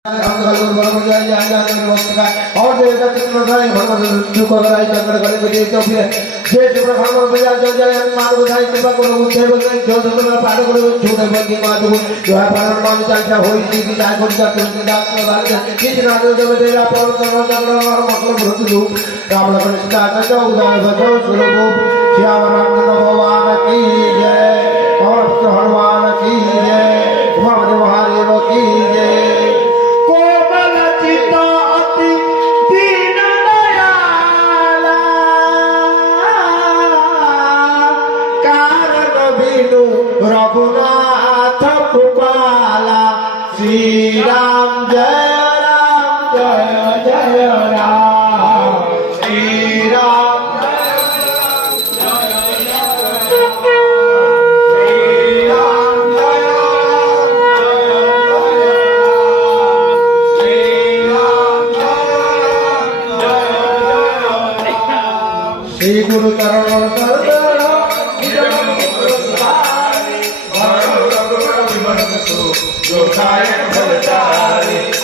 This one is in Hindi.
और देवता चित्र करे भगवान दुख कराई चंद्र करे बेटे तो फिर जे सुपर भगवान बजा जो जाय मान बुझाई कृपा करो देव के जो सुपर पाठ करो छोटे बच्चे को आदि जो है पारण मान चाचा होई सी की जाय कोट कर के दात प्रदान किछ राजो जो बेटा पर करना चंद्र और मतलब भूत रूप राम लखन सीता चाचा उदय भजो सुरभूप श्याम राम भगवान की जय और हनुमान की जय भगवान महादेव की जय रघुनाथ कृपाला श्री राम जय जय राम श्री राम जय श्री गुरु चरण जो सायक भवतारे